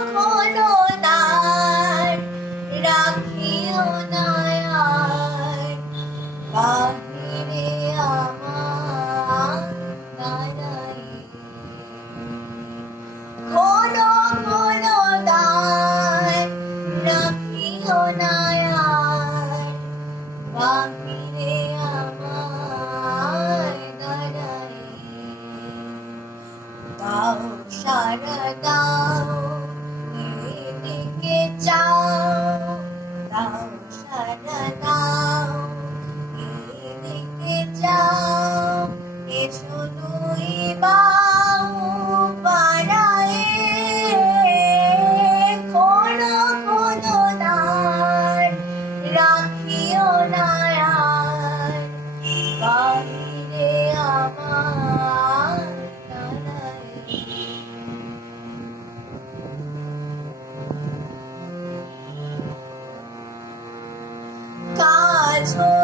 Oh. Christmas.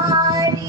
Bye.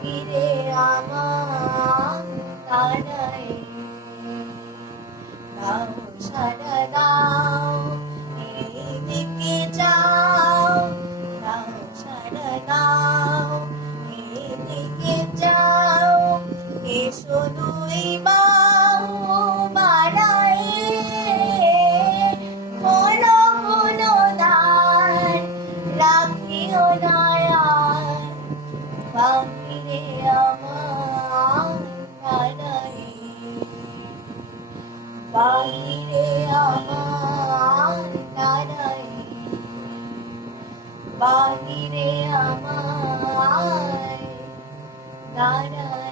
ফিরে আমার তারাই দাও সারা দাও এই দিকে যাও। দাও সারা বাহিরে আমার দাঁড়াই বাহিরে আমার দাঁড়াই